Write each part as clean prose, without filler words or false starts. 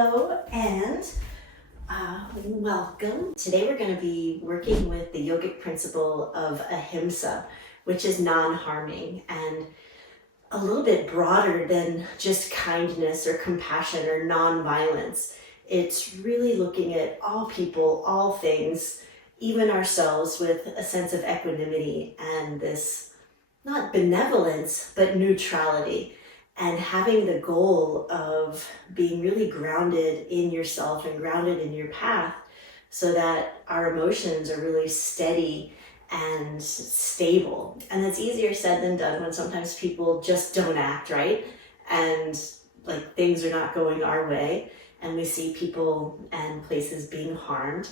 Hello and welcome. Today we're going to be working with the yogic principle of Ahimsa, which is non-harming and a little bit broader than just kindness or compassion or non-violence. It's really looking at all people, all things, even ourselves, with a sense of equanimity and this, not benevolence, but neutrality. And having the goal of being really grounded in yourself and grounded in your path so that our emotions are really steady and stable. And that's easier said than done when sometimes people just don't act right and like things are not going our way and we see people and places being harmed.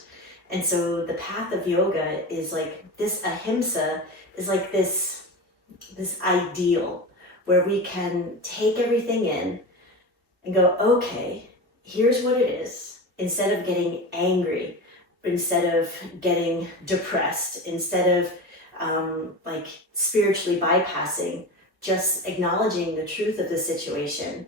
And so the path of yoga is like this ahimsa is like this ideal where we can take everything in and go, okay, here's what it is. Instead of getting angry, instead of getting depressed, instead of like spiritually bypassing, just acknowledging the truth of the situation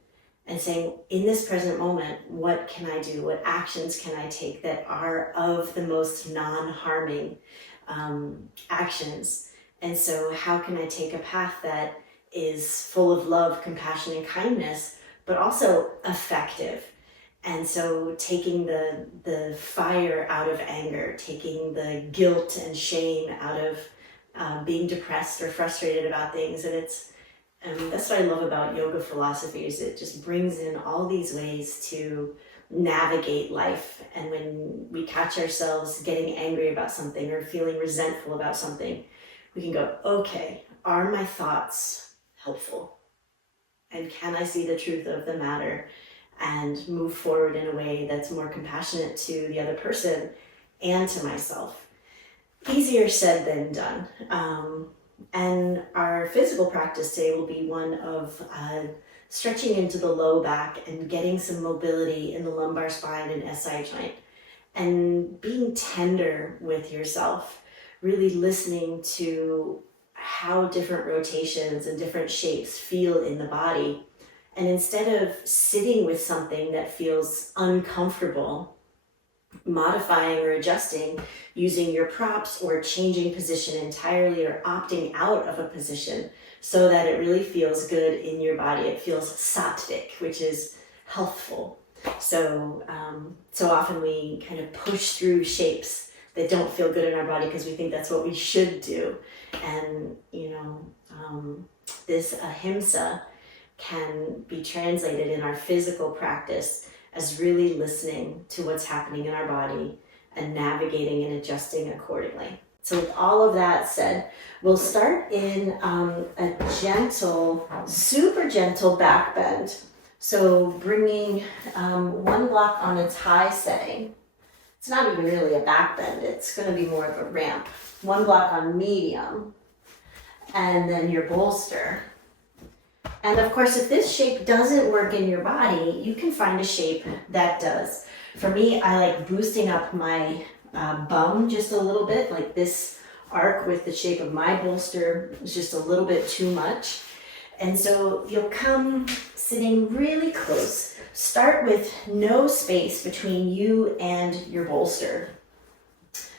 and saying, in this present moment, what can I do? What actions can I take that are of the most non-harming actions? And so how can I take a path that is full of love, compassion, and kindness, but also effective? And so taking the fire out of anger, taking the guilt and shame out of being depressed or frustrated about things. And that's what I love about yoga philosophy, is it just brings in all these ways to navigate life. And when we catch ourselves getting angry about something or feeling resentful about something, we can go, okay, are my thoughts helpful? And can I see the truth of the matter and move forward in a way that's more compassionate to the other person and to myself? Easier said than done. And our physical practice today will be one of stretching into the low back and getting some mobility in the lumbar spine and SI joint, and being tender with yourself, really listening to how different rotations and different shapes feel in the body. And instead of sitting with something that feels uncomfortable, modifying or adjusting, using your props or changing position entirely or opting out of a position so that it really feels good in your body. It feels sattvic, which is healthful. So often we kind of push through shapes that don't feel good in our body because we think that's what we should do. And, this ahimsa can be translated in our physical practice as really listening to what's happening in our body and navigating and adjusting accordingly. So with all of that said, we'll start in a gentle, super gentle back bend. So bringing one block on its high setting. It's not even really a back bend, it's going to be more of a ramp. One block on medium, and then your bolster. And of course, if this shape doesn't work in your body, you can find a shape that does. For me, I like boosting up my bum just a little bit, like this arc with the shape of my bolster is just a little bit too much. And so you'll come sitting really close. Start with no space between you and your bolster.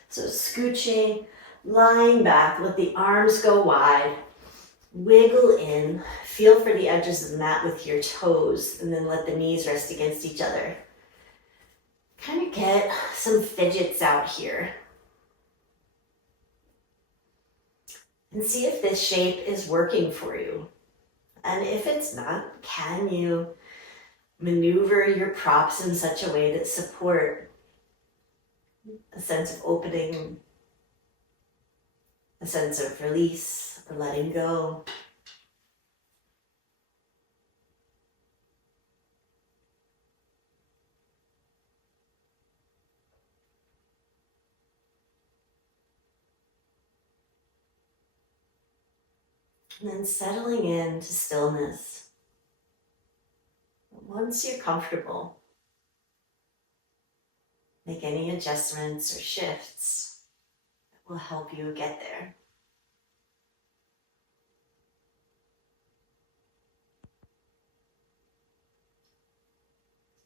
So scooching, lying back, let the arms go wide, wiggle in, feel for the edges of the mat with your toes, and then let the knees rest against each other. Kind of get some fidgets out here. And see if this shape is working for you. And if it's not, can you maneuver your props in such a way that support a sense of opening, a sense of release or letting go? And then settling into stillness. Once you're comfortable, make any adjustments or shifts that will help you get there.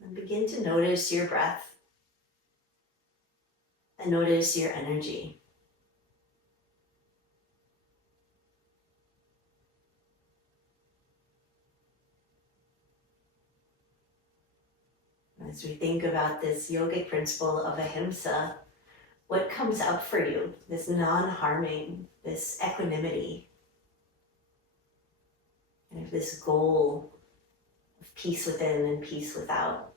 And And begin to notice your breath and notice your energy. As we think about this yogic principle of Ahimsa, what comes up for you? This non-harming, this equanimity, and this goal of peace within and peace without.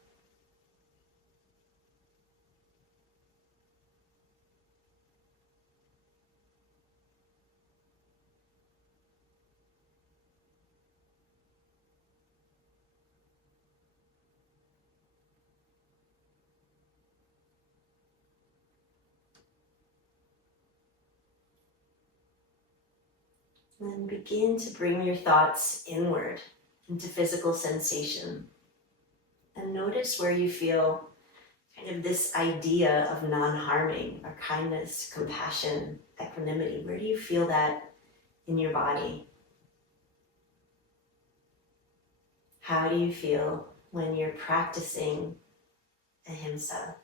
And then begin to bring your thoughts inward into physical sensation. And notice where you feel kind of this idea of non-harming or kindness, compassion, equanimity. Where do you feel that in your body? How do you feel when you're practicing Ahimsa?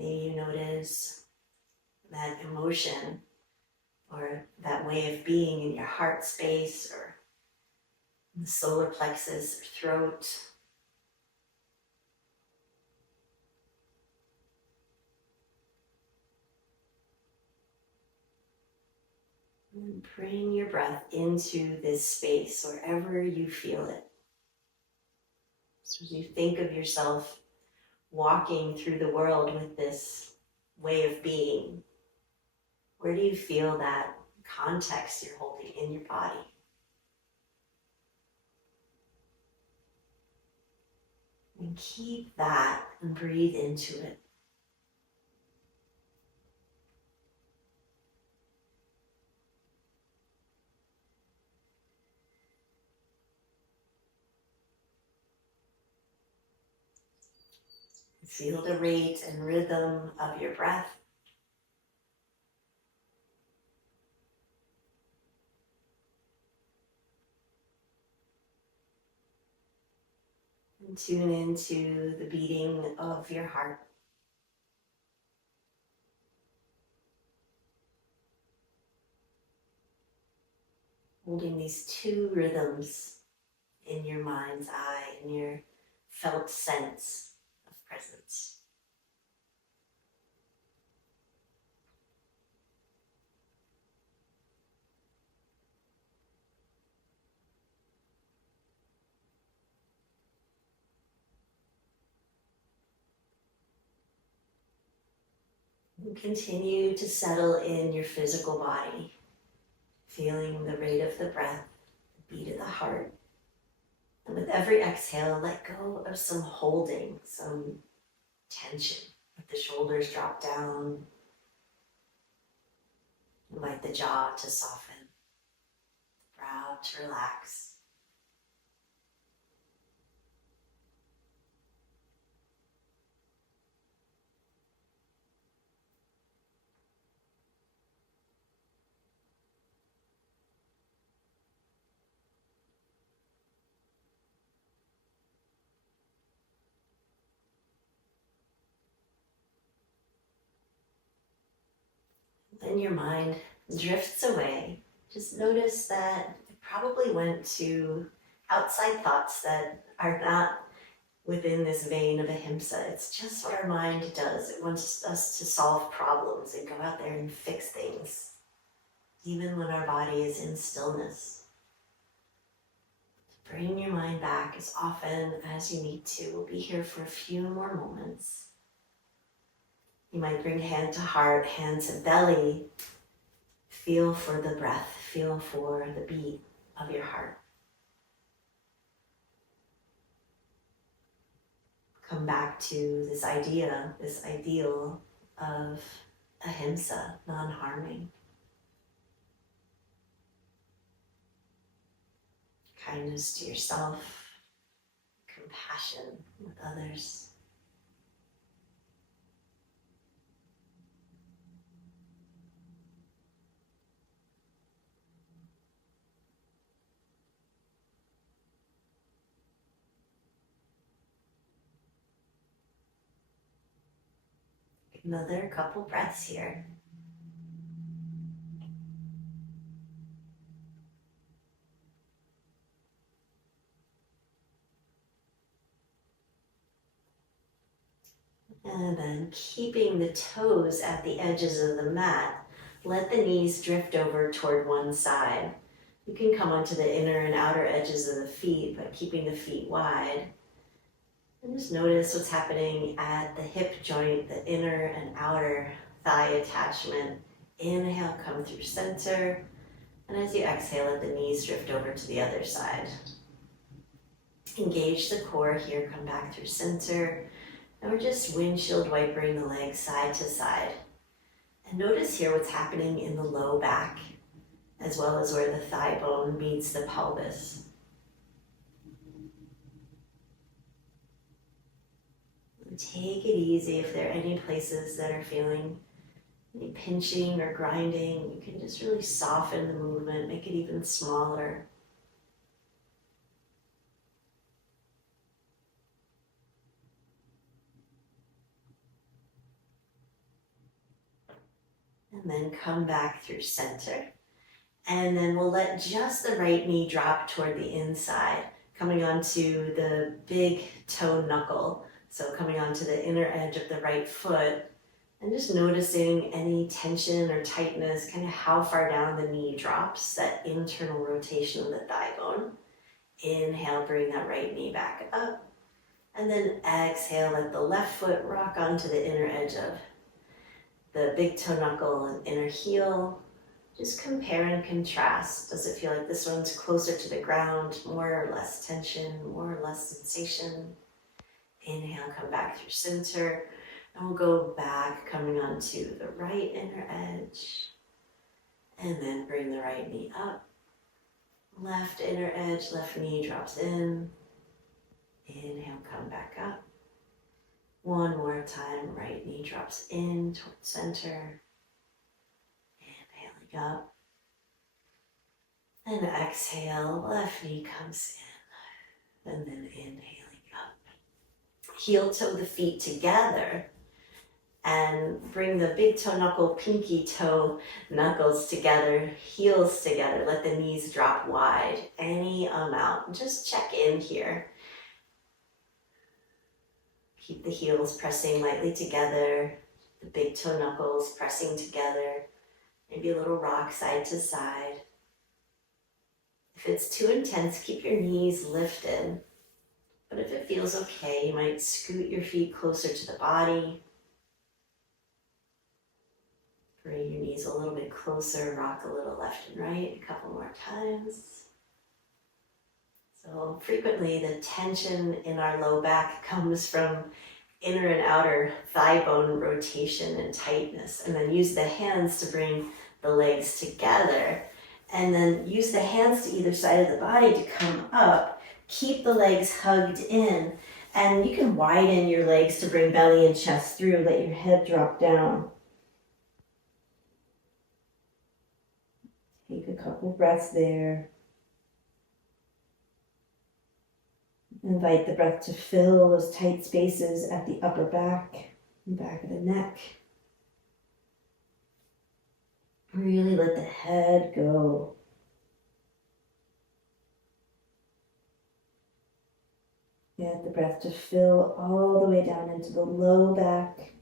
Maybe you notice that emotion or that way of being in your heart space or in the solar plexus or throat. And bring your breath into this space wherever you feel it. So as you think of yourself walking through the world with this way of being, where do you feel that context you're holding in your body? And keep that and breathe into it. Feel the rate and rhythm of your breath. And tune into the beating of your heart. Holding these two rhythms in your mind's eye, in your felt sense of presence. And continue to settle in your physical body, feeling the rate of the breath, the beat of the heart. And with every exhale, let go of some holding, some tension. Let the shoulders drop down. Invite the jaw to soften, the brow to relax. Then your mind drifts away. Just notice that it probably went to outside thoughts that are not within this vein of Ahimsa. It's just what our mind does. It wants us to solve problems and go out there and fix things, even when our body is in stillness. Bring your mind back as often as you need to. We'll be here for a few more moments. You might bring hand to heart, hand to belly. Feel for the breath, feel for the beat of your heart. Come back to this idea, this ideal of Ahimsa, non-harming. kindness to yourself, compassion with others. Another couple breaths here. And then keeping the toes at the edges of the mat, let the knees drift over toward one side. You can come onto the inner and outer edges of the feet, but keeping the feet wide. And just notice what's happening at the hip joint, the inner and outer thigh attachment. Inhale, come through center. And as you exhale, let the knees drift over to the other side. Engage the core here, come back through center. And we're just windshield wipering the legs side to side. And notice here what's happening in the low back, as well as where the thigh bone meets the pelvis. Take it easy. If there are any places that are feeling any pinching or grinding, you can just really soften the movement, make it even smaller. And then come back through center. And then we'll let just the right knee drop toward the inside, coming onto the big toe knuckle. So coming onto the inner edge of the right foot and just noticing any tension or tightness, kind of how far down the knee drops, that internal rotation of the thigh bone. Inhale, bring that right knee back up. And then exhale, let the left foot rock onto the inner edge of the big toe knuckle and inner heel. Just compare and contrast. Does it feel like this one's closer to the ground, more or less tension, more or less sensation? Inhale, come back through center, and we'll go back, coming onto the right inner edge, and then bring the right knee up. Left inner edge, left knee drops in. Inhale, come back up. One more time, right knee drops in toward center. Inhaling up. And exhale, left knee comes in, and then inhale. Heel toe the feet together and bring the big toe knuckle, pinky toe knuckles together, heels together. Let the knees drop wide, any amount. Just check in here. Keep the heels pressing lightly together, the big toe knuckles pressing together. Maybe a little rock side to side. If it's too intense, keep your knees lifted. But if it feels okay, you might scoot your feet closer to the body. Bring your knees a little bit closer, rock a little left and right, a couple more times. So frequently the tension in our low back comes from inner and outer thigh bone rotation and tightness. And then use the hands to bring the legs together. And then use the hands to either side of the body to come up. Keep the legs hugged in, and you can widen your legs to bring belly and chest through. Let your head drop down. Take a couple breaths there. Invite the breath to fill those tight spaces at the upper back and back of the neck. Really let the head go. Get the breath to fill all the way down into the low back.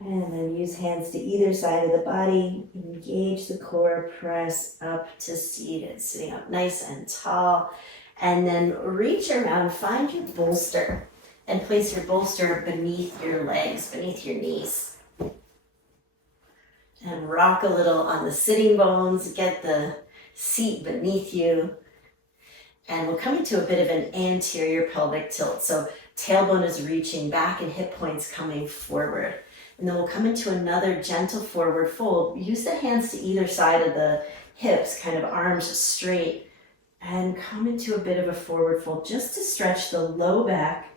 And then use hands to either side of the body. Engage the core, press up to seated, sitting up nice and tall. And then reach around, find your bolster, and place your bolster beneath your legs, beneath your knees. And rock a little on the sitting bones, get the seat beneath you, and we'll come into a bit of an anterior pelvic tilt. So tailbone is reaching back and hip points coming forward. And then we'll come into another gentle forward fold. Use the hands to either side of the hips, kind of arms straight, and come into a bit of a forward fold just to stretch the low back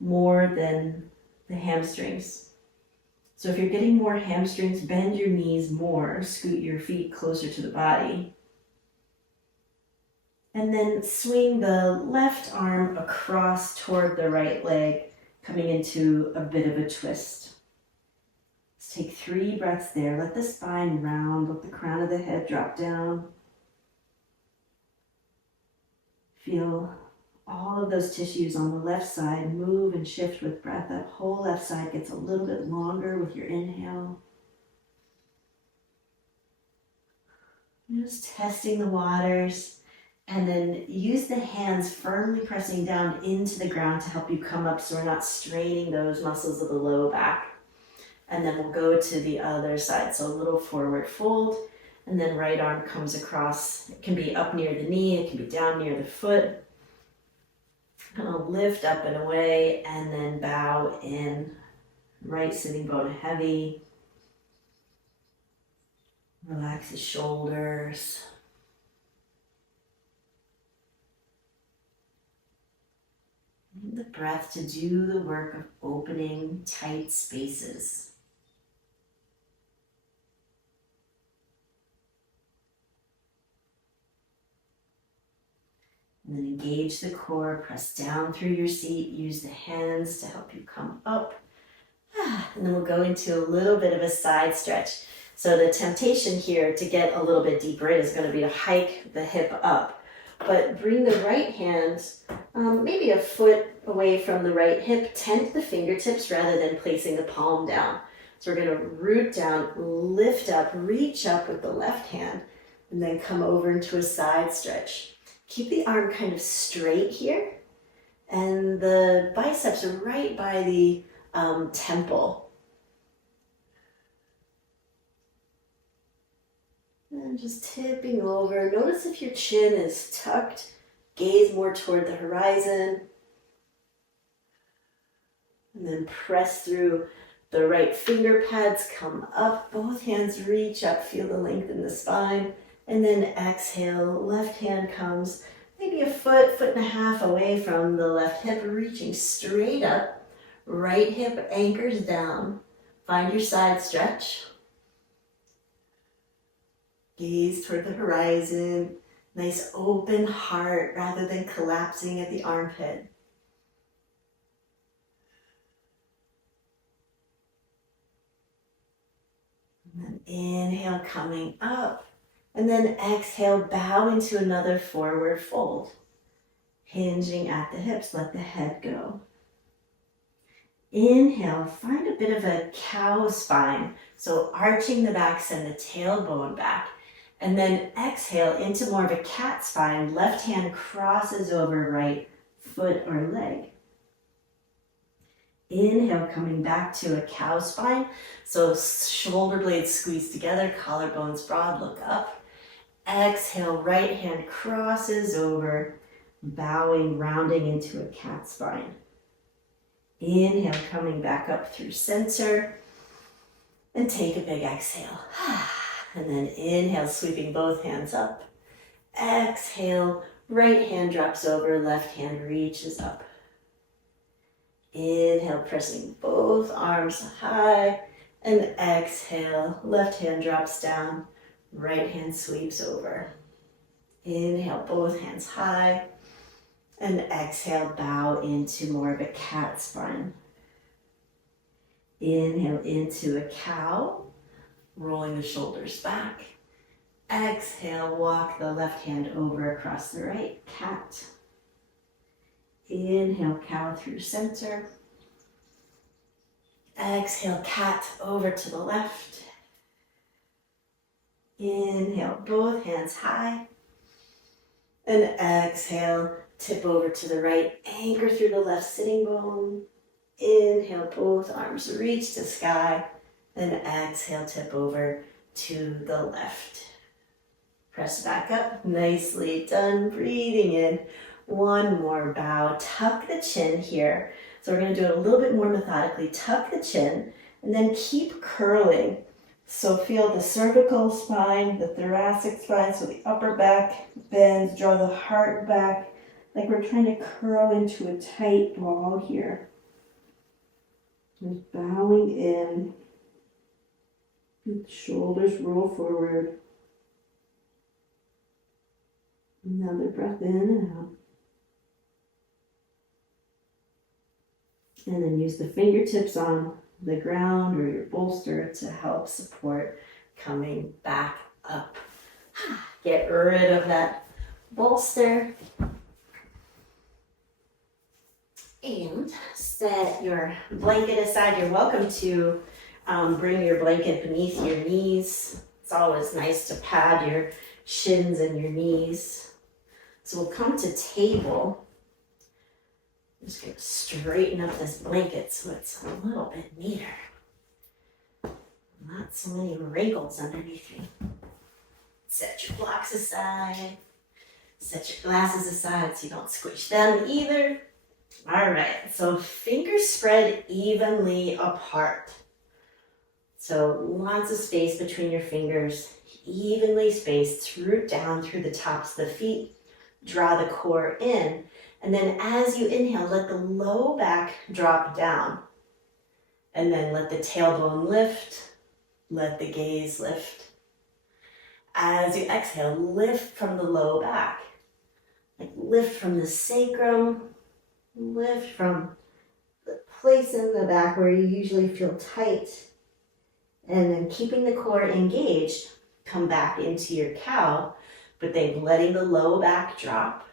more than the hamstrings. So if you're getting more hamstrings, bend your knees more, scoot your feet closer to the body. And then swing the left arm across toward the right leg, coming into a bit of a twist. Let's take 3 breaths there. Let the spine round, let the crown of the head drop down. Feel all of those tissues on the left side move and shift with breath. That whole left side gets a little bit longer with your inhale. Just testing the waters. And then use the hands firmly pressing down into the ground to help you come up so we're not straining those muscles of the low back. And then we'll go to the other side. So a little forward fold, and then right arm comes across. It can be up near the knee, it can be down near the foot. Gonna lift up and away, and then bow in. Right sitting bone heavy. Relax the shoulders. The breath to do the work of opening tight spaces. And then engage the core, press down through your seat, use the hands to help you come up. And then we'll go into a little bit of a side stretch. So the temptation here to get a little bit deeper in is going to be to hike the hip up. But bring the right hand maybe a foot away from the right hip, tent the fingertips rather than placing the palm down. So we're going to root down, lift up, reach up with the left hand, and then come over into a side stretch. Keep the arm kind of straight here, and the biceps are right by the temple. And just tipping over. Notice if your chin is tucked, gaze more toward the horizon. And then press through the right finger pads, come up, both hands reach up, feel the length in the spine. And then exhale, left hand comes maybe a foot, foot and a half away from the left hip, reaching straight up. Right hip anchors down. Find your side stretch. Gaze toward the horizon. Nice open heart rather than collapsing at the armpit. And then inhale, coming up. And then exhale, bow into another forward fold. Hinging at the hips, let the head go. Inhale, find a bit of a cow spine. So arching the back, send the tailbone back. And then exhale into more of a cat spine. Left hand crosses over right foot or leg. Inhale, coming back to a cow spine. So shoulder blades squeeze together, collarbones broad, look up. Exhale, right hand crosses over, bowing, rounding into a cat spine. Inhale, coming back up through center. And take a big exhale. And then inhale, sweeping both hands up. Exhale, right hand drops over, left hand reaches up. Inhale, pressing both arms high. And exhale, left hand drops down, right hand sweeps over. Inhale, both hands high. And exhale, bow into more of a cat spine. Inhale into a cow. Rolling the shoulders back. Exhale, walk the left hand over across the right, cat. Inhale, cow through center. Exhale, cat over to the left. Inhale, both hands high. And exhale, tip over to the right, anchor through the left sitting bone. Inhale, both arms reach to sky. Then exhale, tip over to the left. Press back up, nicely done. Breathing in, one more bow. Tuck the chin here. So we're gonna do it a little bit more methodically. Tuck the chin, And then keep curling. So feel the cervical spine, the thoracic spine, so the upper back bends, draw the heart back, like we're trying to curl into a tight ball here. Just bowing in. The shoulders roll forward. Another breath in and out. And then use the fingertips on the ground or your bolster to help support coming back up. Get rid of that bolster. And set your blanket aside. You're welcome to bring your blanket beneath your knees. It's always nice to pad your shins and your knees. So we'll come to table. I'm just going to straighten up this blanket so it's a little bit neater. Not so many wrinkles underneath me. Set your blocks aside. Set your glasses aside so you don't squish them either. All right, so fingers spread evenly apart. So lots of space between your fingers, evenly spaced, root down through the tops of the feet. Draw the core in. And then as you inhale, let the low back drop down. And then let the tailbone lift. Let the gaze lift. As you exhale, lift from the low back. Like lift from the sacrum. Lift from the place in the back where you usually feel tight. And then keeping the core engaged, come back into your cow, but then letting the low back drop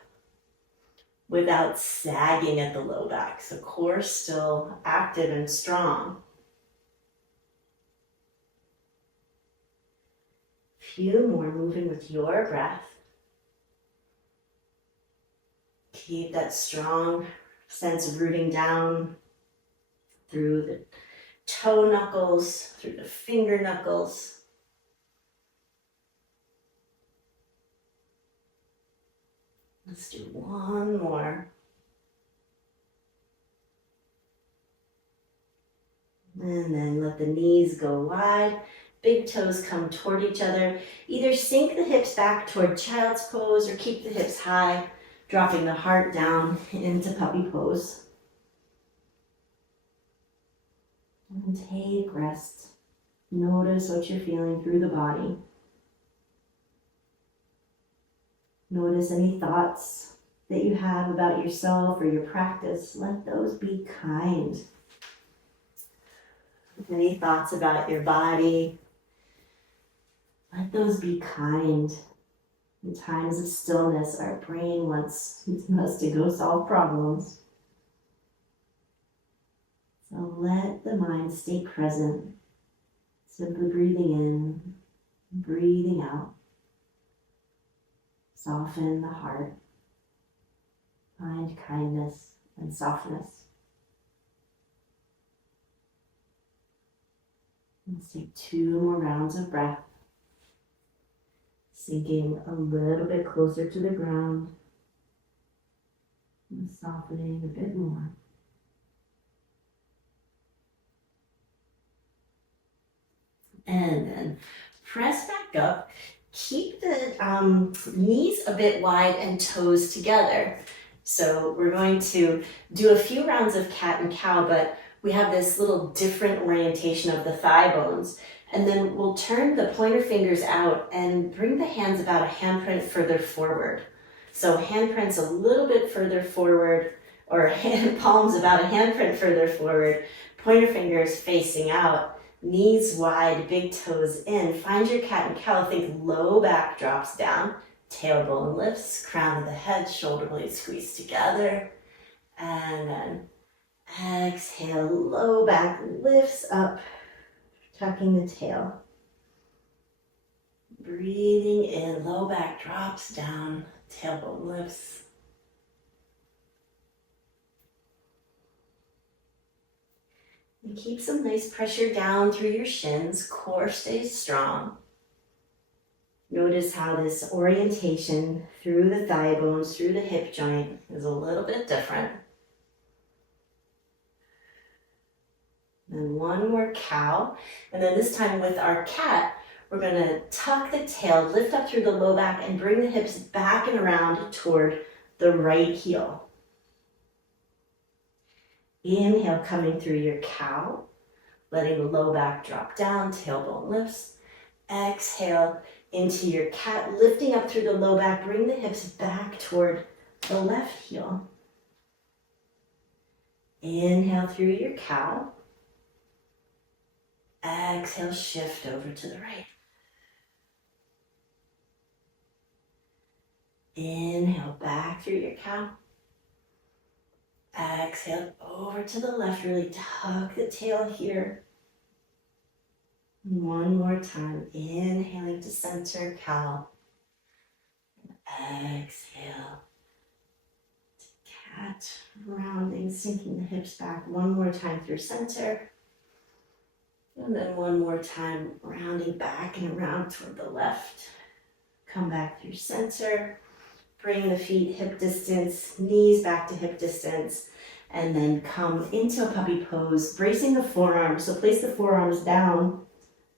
without sagging at the low back. So core still active and strong. Few more moving with your breath. Keep that strong sense of rooting down through the toe knuckles, through the finger knuckles. Let's do one more. And then let the knees go wide. Big toes come toward each other. Either sink the hips back toward child's pose or keep the hips high, dropping the heart down into puppy pose. And take rest. Notice what you're feeling through the body. Notice any thoughts that you have about yourself or your practice. Let those be kind. Any thoughts about your body, let those be kind. In times of stillness, our brain wants us to go solve problems. So let the mind stay present, simply breathing in, breathing out. Soften the heart. Find kindness and softness. Let's take 2 more rounds of breath. Sinking a little bit closer to the ground. And softening a bit more. And then press back up. Keep the knees a bit wide and toes together. So we're going to do a few rounds of cat and cow, but we have this little different orientation of the thigh bones. And then we'll turn the pointer fingers out and bring the hands about a handprint further forward. So handprints a little bit further forward, or hand palms about a handprint further forward, pointer fingers facing out. Knees wide, big toes in. Find your cat and cow. Think low back drops down. Tailbone lifts, crown of the head, shoulder blades squeeze together. And then exhale, low back lifts up, tucking the tail. Breathing in, low back drops down, tailbone lifts. And keep some nice pressure down through your shins. Core stays strong. Notice how this orientation through the thigh bones, through the hip joint is a little bit different. then one more cow. And then this time with our cat, we're gonna tuck the tail, lift up through the low back, and bring the hips back and around toward the right heel. Inhale, coming through your cow, letting the low back drop down, tailbone lifts. Exhale into your cat, lifting up through the low back, bring the hips back toward the left heel. Inhale through your cow. Exhale, shift over to the right. Inhale back through your cow. Exhale over to the left, really tuck the tail here. One more time, inhaling to center, cow. Exhale to cat, rounding, sinking the hips back. One more time through center. And then one more time, rounding back and around toward the left. Come back through center. Bring the feet hip distance, knees back to hip distance, and then come into a puppy pose, bracing the forearms. So place the forearms down,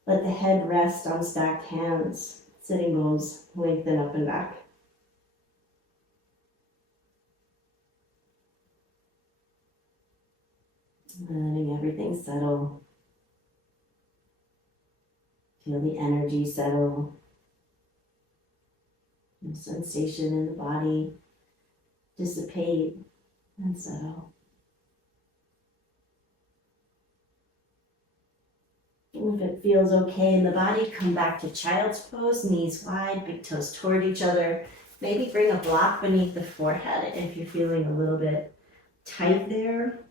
let the head rest on stacked hands, sitting bones lengthen up and back. Letting everything settle. Feel the energy settle. The sensation in the body dissipate and settle. And if it feels okay in the body, come back to child's pose, knees wide, big toes toward each other. Maybe bring a block beneath the forehead if you're feeling a little bit tight there.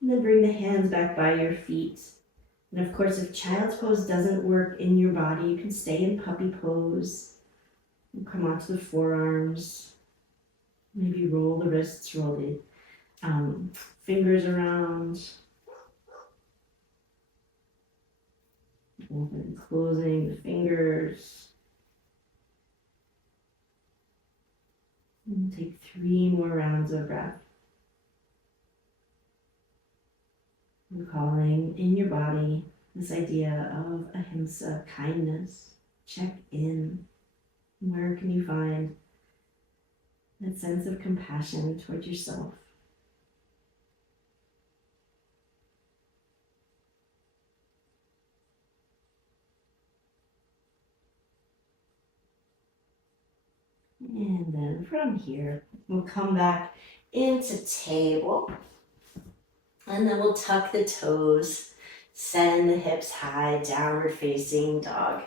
And then bring the hands back by your feet. And of course, if child's pose doesn't work in your body, you can stay in puppy pose. Come onto the forearms, maybe roll the wrists, roll the fingers around. Open, closing the fingers. And take 3 more rounds of breath. I'm calling in your body this idea of ahimsa, kindness. Check in. Where can you find that sense of compassion toward yourself? And then from here, we'll come back into table. And then we'll tuck the toes, send the hips high, downward facing dog.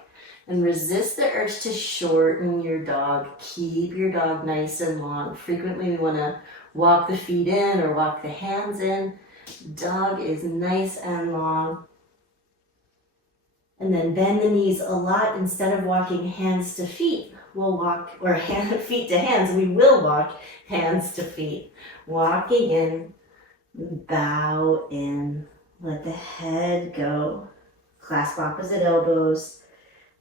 And resist the urge to shorten your dog. Keep your dog nice and long. Frequently we want to walk the feet in or walk the hands in. Dog is nice and long. And then bend the knees a lot. Instead of walking hands to feet, we'll walk, or feet to hands, we will walk hands to feet. Walking in, bow in, let the head go. Clasp opposite elbows.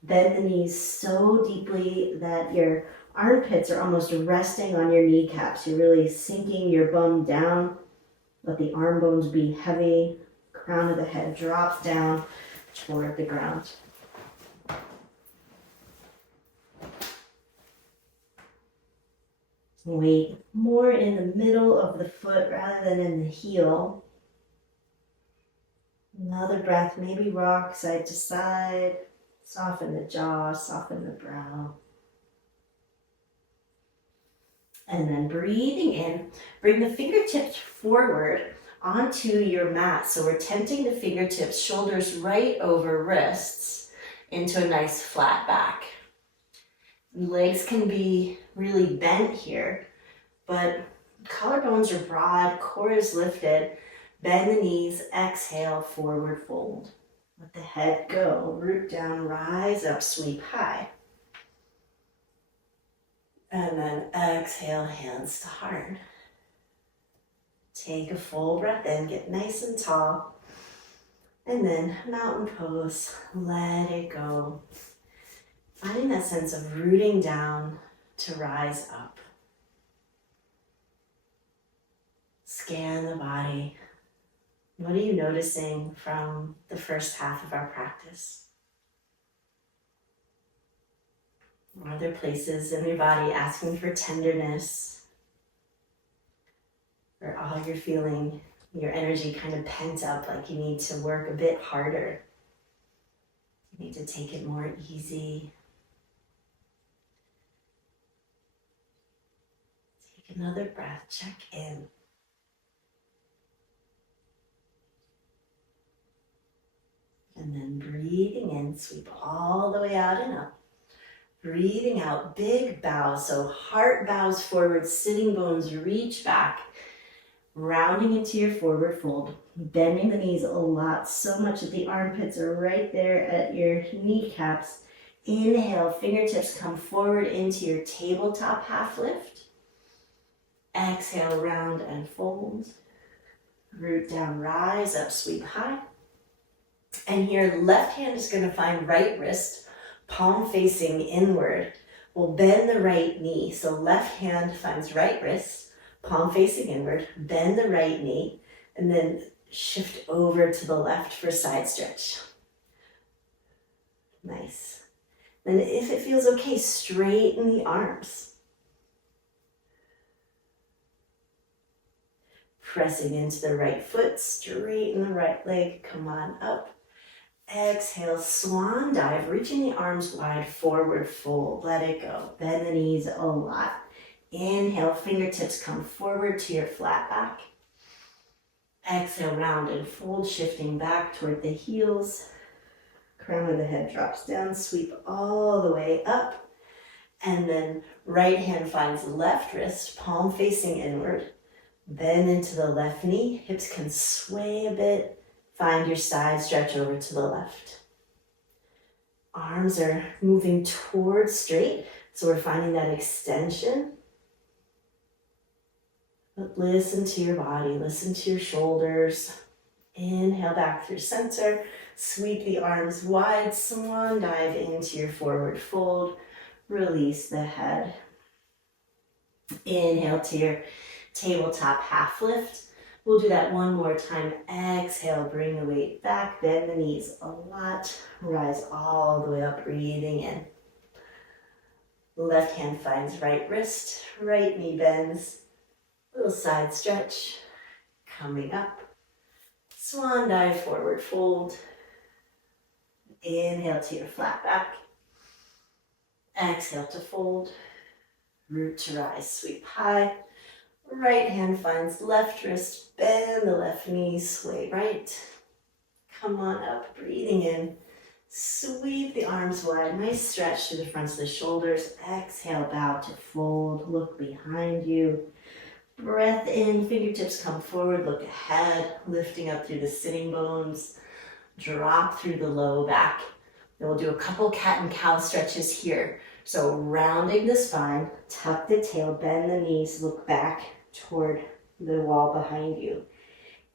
Bend the knees so deeply that your armpits are almost resting on your kneecaps. You're really sinking your bum down. Let the arm bones be heavy. Crown of the head drops down toward the ground. Weight more in the middle of the foot rather than in the heel. Another breath, maybe rock side to side. Soften the jaw, soften the brow. And then breathing in, bring the fingertips forward onto your mat. So we're tenting the fingertips, shoulders right over wrists into a nice flat back. Legs can be really bent here, but collarbones are broad, core is lifted. Bend the knees, exhale, forward fold. Let the head go, root down, rise up, sweep high. And then exhale, hands to heart. Take a full breath in, get nice and tall. And then mountain pose, let it go. Finding that sense of rooting down to rise up. Scan the body. What are you noticing from the first half of our practice? Are there places in your body asking for tenderness? Or all you're feeling, your energy kind of pent up, like you need to work a bit harder? You need to take it more easy. Take another breath, check in. And then breathing in, sweep all the way out and up. Breathing out, big bow, so heart bows forward, sitting bones reach back, rounding into your forward fold, bending the knees a lot, so much that the armpits are right there at your kneecaps. Inhale, fingertips come forward into your tabletop half lift. Exhale, round and fold. Root down, rise up, sweep high. And here, left hand is going to find right wrist, palm facing inward. We'll bend the right knee. So left hand finds right wrist, palm facing inward, bend the right knee, and then shift over to the left for side stretch. Nice. Then if it feels okay, straighten the arms. Pressing into the right foot, straighten the right leg, come on up. Exhale, swan dive, reaching the arms wide, forward fold, let it go. Bend the knees a lot. Inhale, fingertips come forward to your flat back. Exhale, round and fold, shifting back toward the heels. Crown of the head drops down, sweep all the way up. And then right hand finds left wrist, palm facing inward. Bend into the left knee, hips can sway a bit. Find your side stretch over to the left. Arms are moving towards straight, so we're finding that extension. But listen to your body, listen to your shoulders. Inhale back through center, sweep the arms wide, swan dive into your forward fold. Release the head. Inhale to your tabletop half lift. We'll do that one more time. Exhale, bring the weight back, bend the knees a lot. Rise all the way up, breathing in. Left hand finds right wrist, right knee bends. Little side stretch, coming up. Swan dive, forward fold. Inhale to your flat back. Exhale to fold. Root to rise, sweep high. Right hand finds left wrist, bend the left knee, sway right. Come on up, breathing in. Sweep the arms wide, nice stretch through the fronts of the shoulders. Exhale, bow to fold, look behind you. Breath in, fingertips come forward, look ahead, lifting up through the sitting bones. Drop through the low back. Then we'll do a couple cat and cow stretches here. So rounding the spine, tuck the tail, bend the knees, look back toward the wall behind you.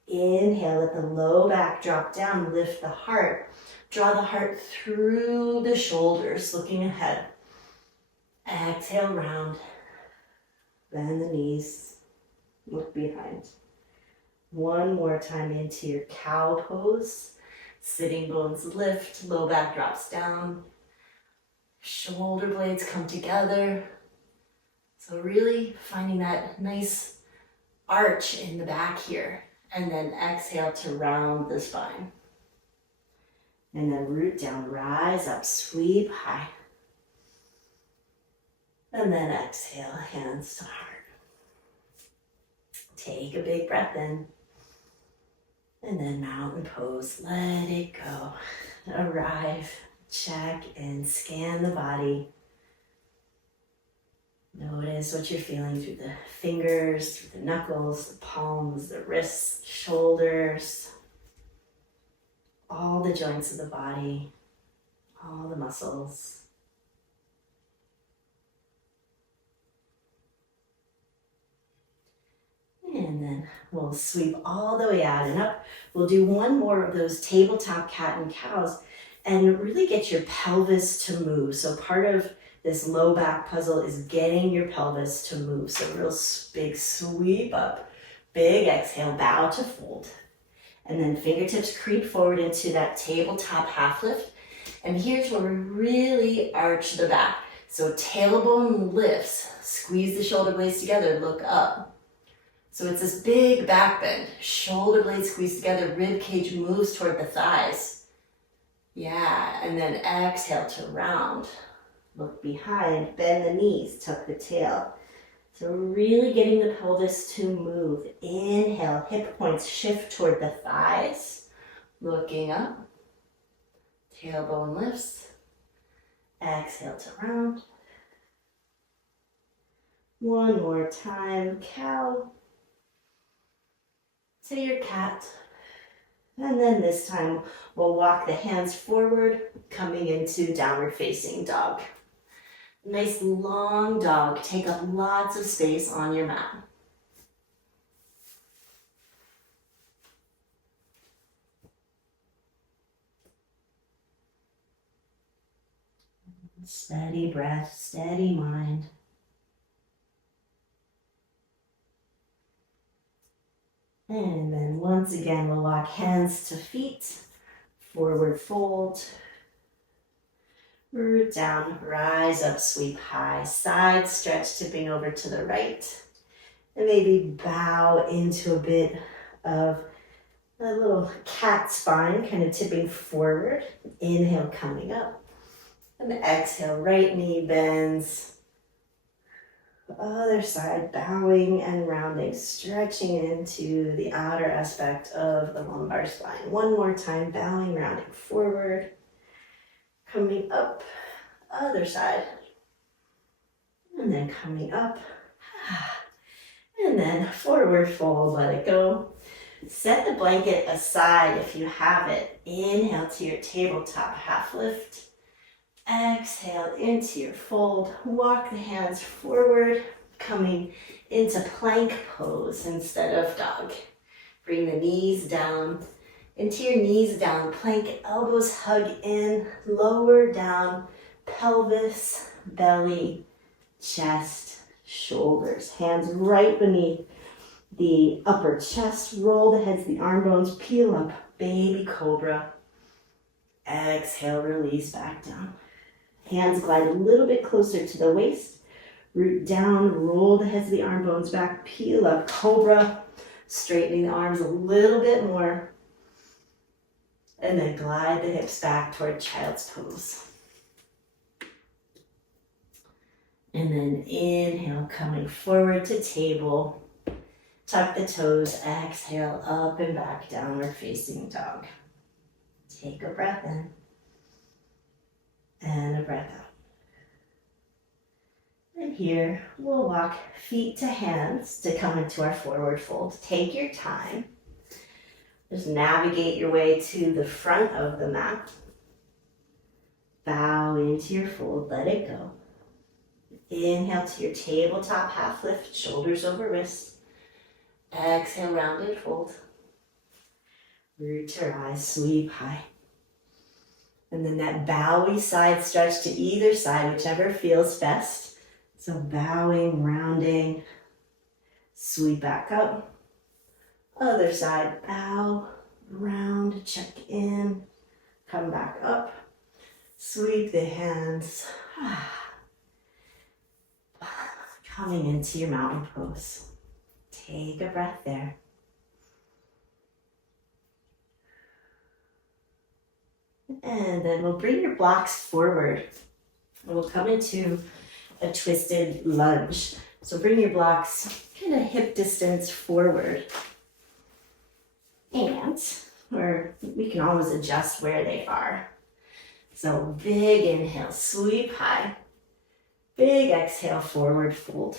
Inhale, let the low back drop down, lift the heart. Draw the heart through the shoulders, looking ahead. Exhale, round. Bend the knees, look behind. One more time into your cow pose. Sitting bones lift, low back drops down. Shoulder blades come together. So really finding that nice arch in the back here. And then exhale to round the spine. And then root down, rise up, sweep high. And then exhale, hands to heart. Take a big breath in. And then mountain pose, let it go. Arrive, check and scan the body. Notice what you're feeling through the fingers, through the knuckles, the palms, the wrists, shoulders. All the joints of the body, all the muscles. And then we'll sweep all the way out and up. We'll do one more of those tabletop cat and cows and really get your pelvis to move. So part of this low back puzzle is getting your pelvis to move. So real big sweep up, big exhale, bow to fold. And then fingertips creep forward into that tabletop half lift. And here's where we really arch the back. So tailbone lifts, squeeze the shoulder blades together, look up. So it's this big back bend. Shoulder blades squeeze together, rib cage moves toward the thighs. Yeah, and then exhale to round. Look behind, bend the knees, tuck the tail. So really getting the pelvis to move. Inhale, hip points shift toward the thighs. Looking up. Tailbone lifts. Exhale to round. One more time, cow to your cat. And then this time we'll walk the hands forward, coming into downward facing dog. Nice long dog. Take up lots of space on your mat. Steady breath, steady mind. And then once again, we'll walk hands to feet, forward fold, root down, rise up, sweep high, side stretch, tipping over to the right, and maybe bow into a bit of a little cat spine, kind of tipping forward. Inhale, coming up, and exhale, right knee bends. Other side, bowing and rounding, stretching into the outer aspect of the lumbar spine. One more time, bowing, rounding forward, coming up, other side, and then coming up, and then forward fold, let it go. Set the blanket aside if you have it. Inhale to your tabletop half lift. Exhale into your fold. Walk the hands forward, coming into plank pose instead of dog. Bring the knees down, into your knees down. Plank, elbows hug in, lower down, pelvis, belly, chest, shoulders. Hands right beneath the upper chest. Roll the heads, the arm bones, peel up, baby cobra. Exhale, release back down. Hands glide a little bit closer to the waist. Root down, roll the heads of the arm bones back, peel up, cobra, straightening the arms a little bit more. And then glide the hips back toward child's pose. And then inhale, coming forward to table. Tuck the toes, exhale, up and back, downward facing dog. Take a breath in. And a breath out. And here we'll walk feet to hands to come into our forward fold. Take your time. Just navigate your way to the front of the mat. Bow into your fold, let it go. Inhale to your tabletop half lift, shoulders over wrists. Exhale, rounded fold. Root to rise, sweep high. And then that bowy side stretch to either side, whichever feels best. So bowing, rounding, sweep back up. Other side, bow, round, check in, come back up. Sweep the hands. Coming into your mountain pose. Take a breath there. And then we'll bring your blocks forward. And we'll come into a twisted lunge. So bring your blocks kind of hip distance forward. Or we can always adjust where they are. So big inhale, sweep high. Big exhale, forward fold.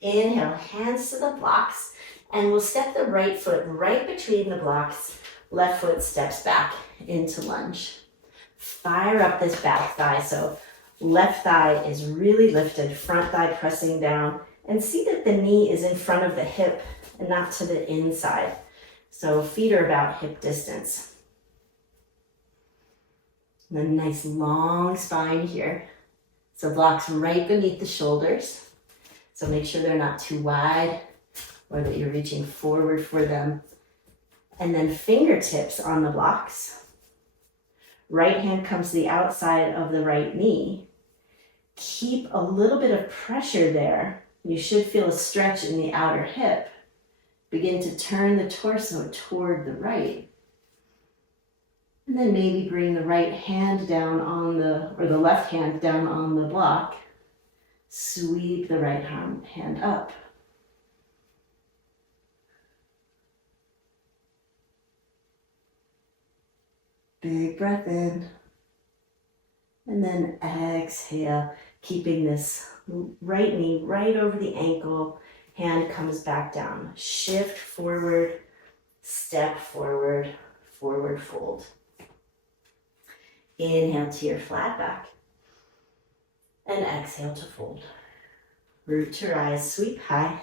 Inhale, hands to the blocks. And we'll step the right foot right between the blocks. Left foot steps back into lunge. Fire up this back thigh. So left thigh is really lifted, front thigh pressing down. And see that the knee is in front of the hip and not to the inside. So feet are about hip distance. And then nice long spine here. So blocks right beneath the shoulders. So make sure they're not too wide or that you're reaching forward for them. And then fingertips on the blocks. Right hand comes to the outside of the right knee. Keep a little bit of pressure there. You should feel a stretch in the outer hip. Begin to turn the torso toward the right. And then maybe bring the right hand down on the left hand down on the block. Sweep the right hand up. Big breath in. And then exhale, keeping this right knee right over the ankle. Hand comes back down. Shift forward, step forward, forward fold. Inhale to your flat back. And exhale to fold. Root to rise, sweep high.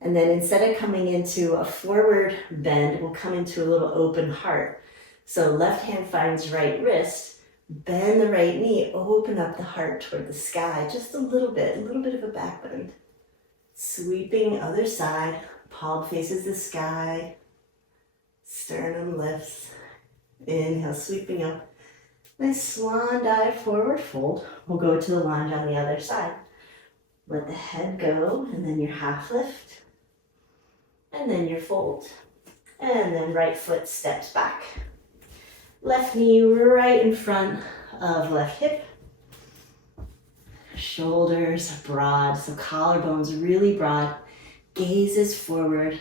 And then instead of coming into a forward bend, we'll come into a little open heart. So left hand finds right wrist, bend the right knee, open up the heart toward the sky, just a little bit of a back bend. Sweeping other side, palm faces the sky, sternum lifts. Inhale, sweeping up. Nice swan dive, forward fold. We'll go to the lunge on the other side. Let the head go, and then your half lift, and then your fold. And then right foot steps back. Left knee right in front of left hip. Shoulders broad, so collarbones really broad. Gazes forward.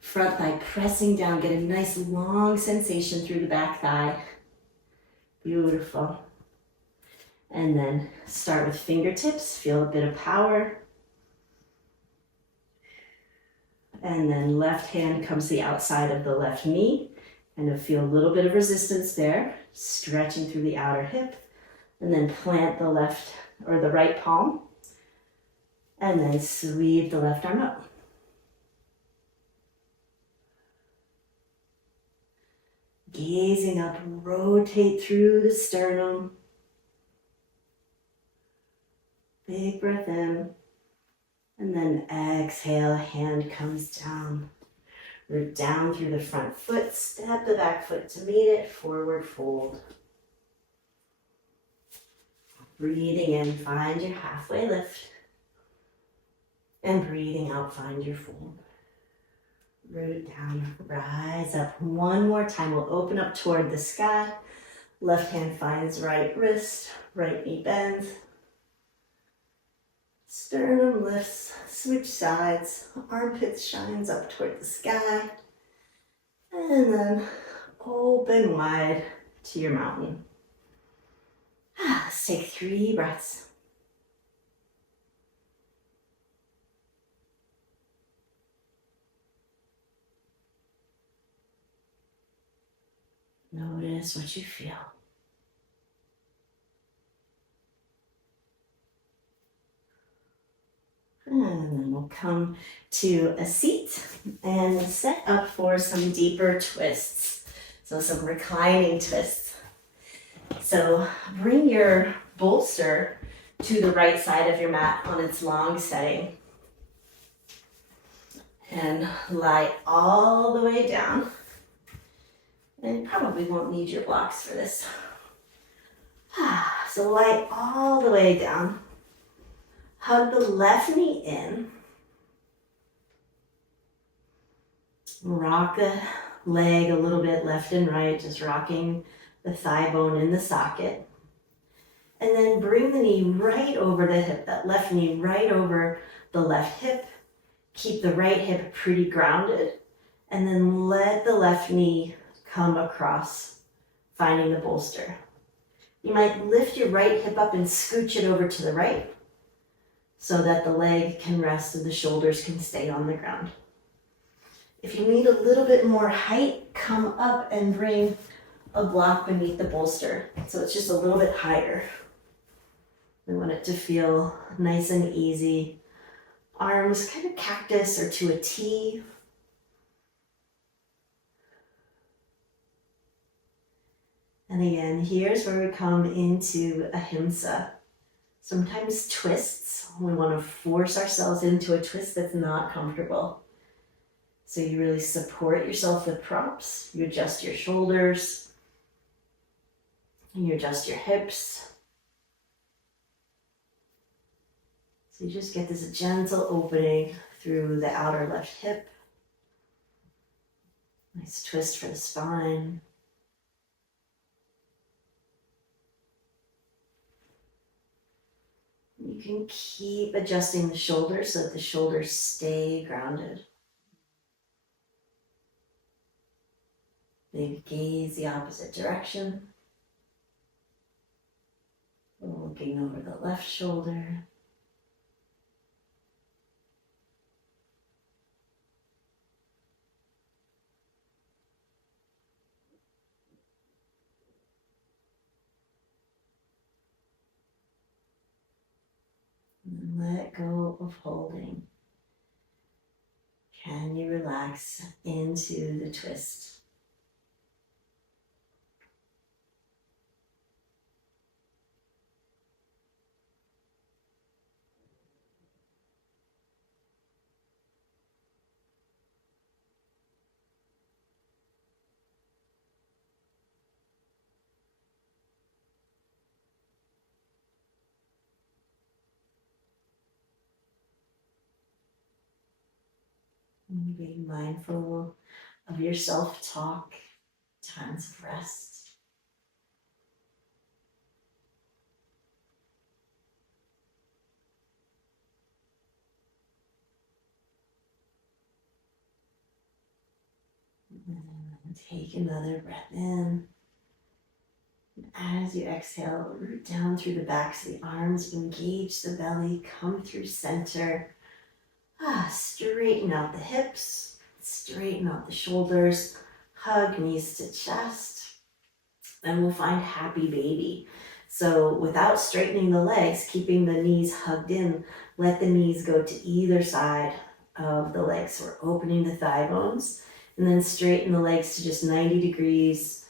Front thigh pressing down. Get a nice long sensation through the back thigh. Beautiful. And then start with fingertips. Feel a bit of power. And then left hand comes to the outside of the left knee. And feel a little bit of resistance there. Stretching through the outer hip. And then plant the left or the right palm. And then sweep the left arm up. Gazing up, rotate through the sternum. Big breath in. And then exhale, hand comes down. Root down through the front foot, step the back foot to meet it, forward fold. Breathing in, find your halfway lift. And breathing out, find your fold. Root down, rise up. One more time, we'll open up toward the sky. Left hand finds right wrist, right knee bends. Sternum lifts, switch sides, armpits shines up toward the sky. And then open wide to your mountain. Let's take 3 breaths. Notice what you feel. And then we'll come to a seat and set up for some deeper twists. So some reclining twists. So bring your bolster to the right side of your mat on its long setting. And lie all the way down. And you probably won't need your blocks for this. So lie all the way down. Hug the left knee in. Rock the leg a little bit left and right, just rocking the thigh bone in the socket. And then bring the knee right over the hip, that left knee right over the left hip. Keep the right hip pretty grounded. And then let the left knee come across, finding the bolster. You might lift your right hip up and scooch it over to the right so that the leg can rest and the shoulders can stay on the ground. If you need a little bit more height, come up and bring a block beneath the bolster. So it's just a little bit higher. We want it to feel nice and easy. Arms kind of cactus or to a T. And again, here's where we come into Ahimsa. Sometimes twists, we want to force ourselves into a twist that's not comfortable. So you really support yourself with props. You adjust your shoulders. You adjust your hips. So you just get this gentle opening through the outer left hip. Nice twist for the spine. You can keep adjusting the shoulders so that the shoulders stay grounded. Maybe gaze the opposite direction. Looking over the left shoulder. And let go of holding. Can you relax into the twist? And being mindful of your self-talk, times of rest. And take another breath in. As you exhale, root down through the backs of the arms, engage the belly, come through center. Straighten out the hips, straighten out the shoulders, hug knees to chest. Then we'll find happy baby. So without straightening the legs, keeping the knees hugged in, let the knees go to either side of the legs. So we're opening the thigh bones and then straighten the legs to just 90 degrees.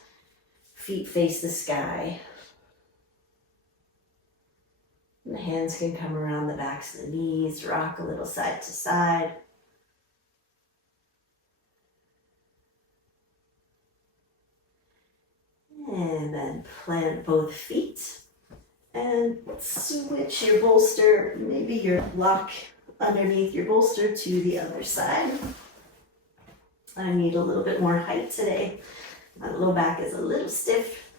Feet face the sky. And the hands can come around the backs of the knees, rock a little side to side. And then plant both feet and switch your bolster, maybe your block underneath your bolster to the other side. I need a little bit more height today. My low back is a little stiff.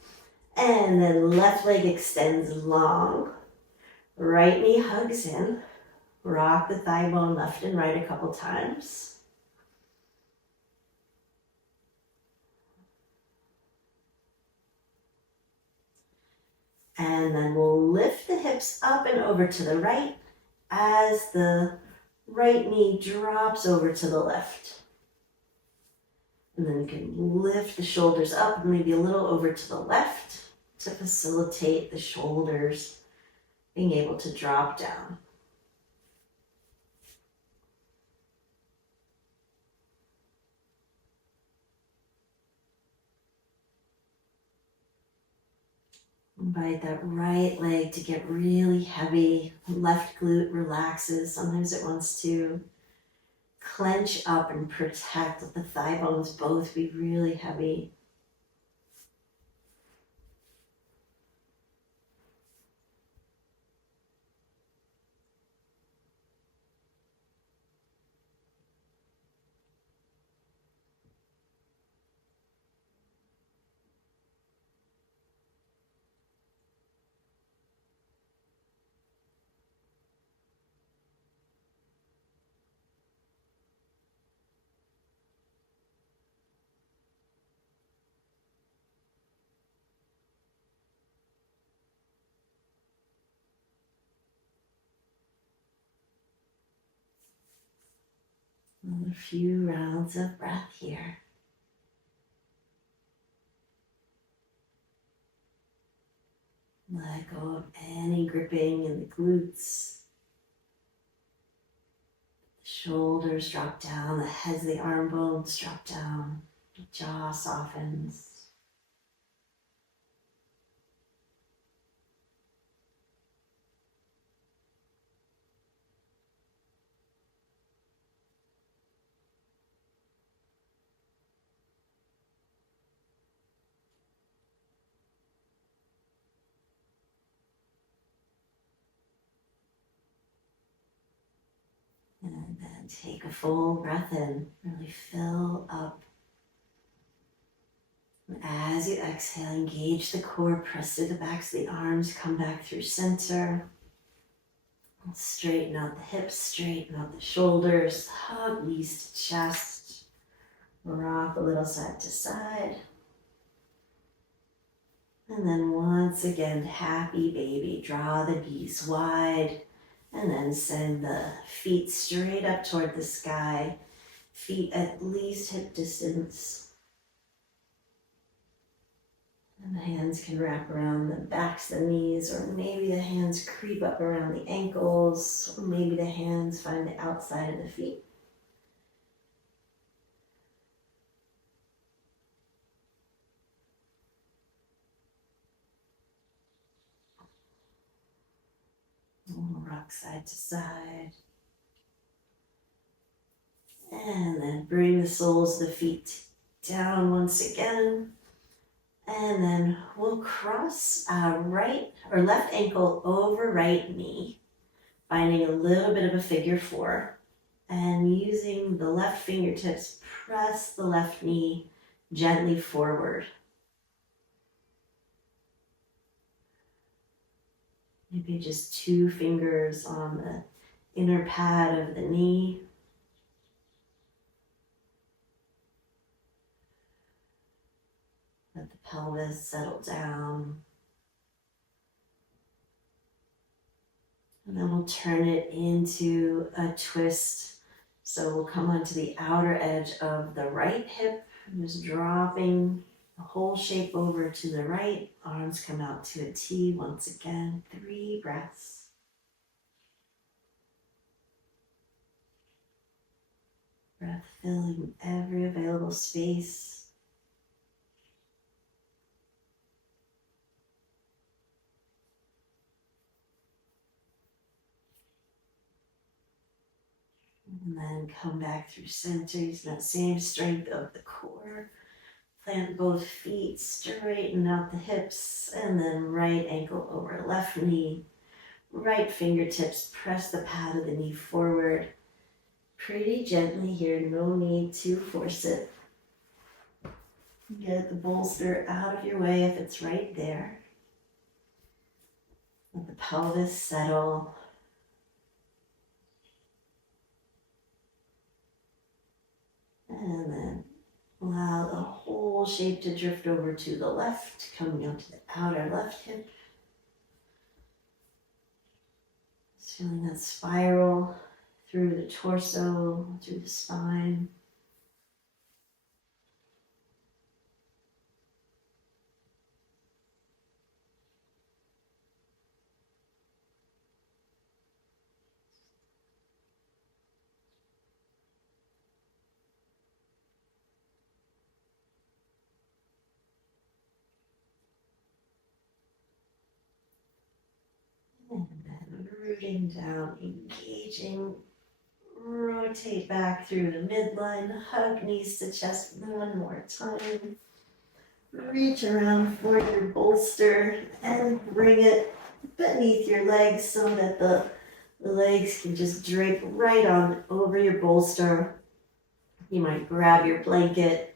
And then left leg extends long. Right knee hugs in. Rock the thigh bone left and right a couple times. And then we'll lift the hips up and over to the right as the right knee drops over to the left. And then you can lift the shoulders up, maybe a little over to the left to facilitate the shoulders being able to drop down. Invite that right leg to get really heavy. Left glute relaxes. Sometimes it wants to clench up and protect. Let the thigh bones both be really heavy. Another few rounds of breath here. Let go of any gripping in the glutes. The shoulders drop down, the heads of the arm bones drop down, the jaw softens. And take a full breath in. Really fill up. And as you exhale, engage the core, press through the backs of the arms, come back through center. Straighten out the hips, straighten out the shoulders, hug knees to chest. Rock a little side to side. And then once again, happy baby. Draw the knees wide and then send the feet straight up toward the sky. Feet at least hip distance. And the hands can wrap around the backs of the knees, or maybe the hands creep up around the ankles, or maybe the hands find the outside of the feet. Rock side to side. And then bring the soles of the feet down once again. And then we'll cross right or left ankle over right knee, finding a little bit of a figure four. And using the left fingertips, press the left knee gently forward. Maybe just 2 fingers on the inner pad of the knee. Let the pelvis settle down. And then we'll turn it into a twist. So we'll come onto the outer edge of the right hip, just dropping the whole shape over to the right. Arms come out to a T once again. 3 breaths. Breath filling every available space. And then come back through center, using that same strength of the core. Plant both feet, straighten out the hips, and then right ankle over left knee. Right fingertips, press the pad of the knee forward. Pretty gently here, no need to force it. Get the bolster out of your way if it's right there. Let the pelvis settle. And then allow the whole shape to drift over to the left, coming out to the outer left hip. Just feeling that spiral through the torso, through the spine. And then rooting down, engaging. Rotate back through the midline, hug knees to chest one more time. Reach around for your bolster and bring it beneath your legs so that the legs can just drape right on over your bolster. You might grab your blanket,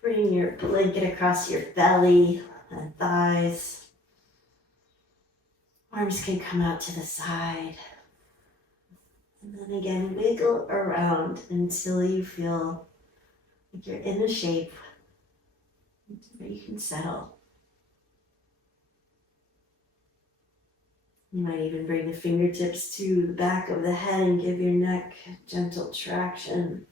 bring your blanket across your belly and thighs. Arms can come out to the side. And then again, wiggle around until you feel like you're in a shape where you can settle. You might even bring the fingertips to the back of the head and give your neck gentle traction.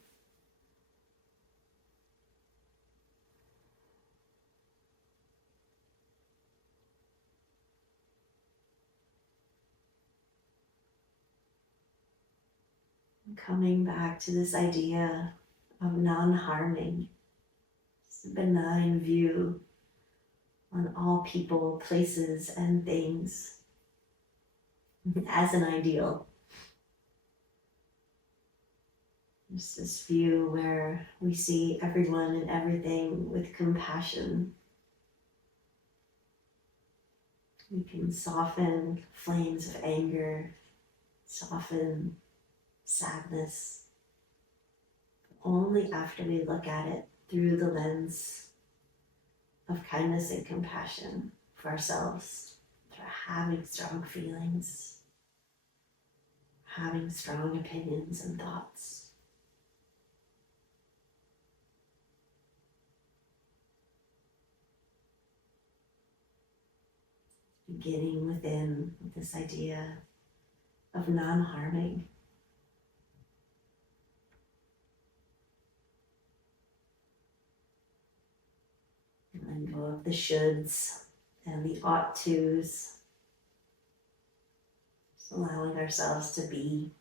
Coming back to this idea of non-harming, this benign view on all people, places, and things as an ideal. Just this view where we see everyone and everything with compassion. We can soften flames of anger, soften sadness, only after we look at it through the lens of kindness and compassion for ourselves, for having strong feelings, having strong opinions and thoughts. Beginning within this idea of non-harming. Letting go of the shoulds and the ought tos. Just allowing ourselves to be.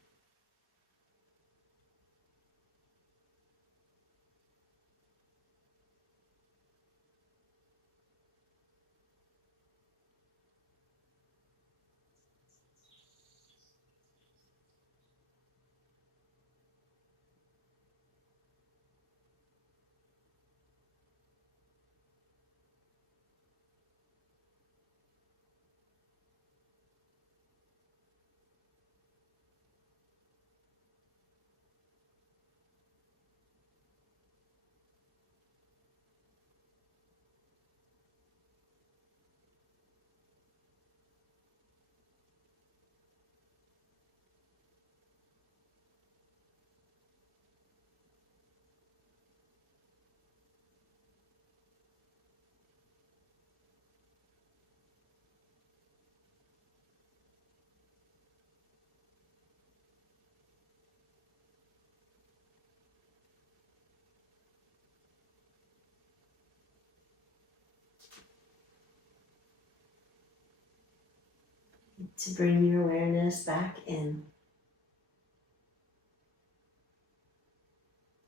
To bring your awareness back in.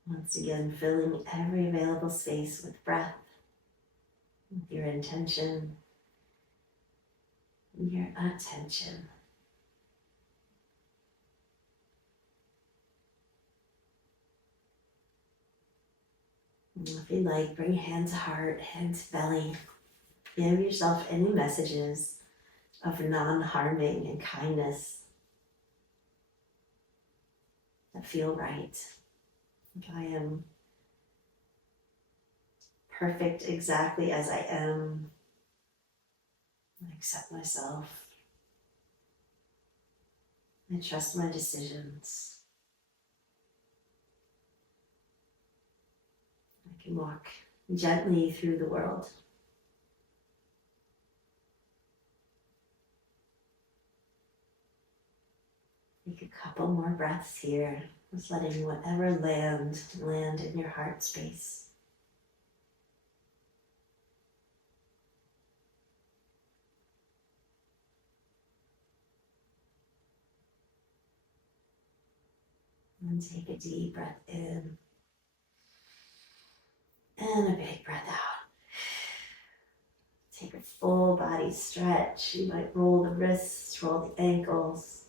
Once again, filling every available space with breath, with your intention, and your attention. And if you like, bring hand to heart, hand to belly. Give yourself any messages of non-harming and kindness that feel right. I am perfect exactly as I am. I accept myself. I trust my decisions. I can walk gently through the world. Take a couple more breaths here, just letting whatever land in your heart space. And take a deep breath in and a big breath out. Take a full body stretch. You might roll the wrists, roll the ankles.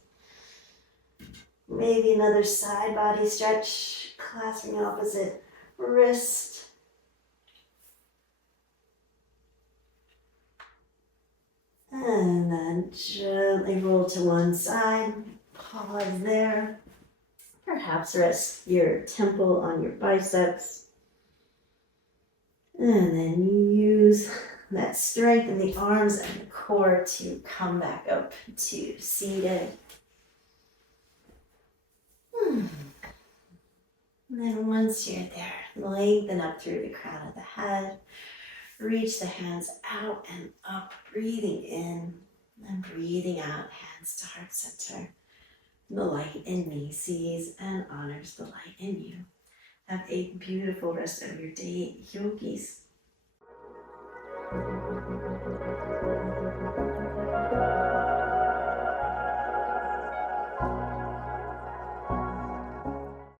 Maybe another side body stretch, clasping opposite wrist. And then gently roll to one side. Pause there. Perhaps rest your temple on your biceps. And then you use that strength in the arms and the core to come back up to seated. And then once you're there, lengthen up through the crown of the head. Reach the hands out and up, breathing in and breathing out, hands to heart center. The light in me sees and honors the light in you. Have a beautiful rest of your day, yogis.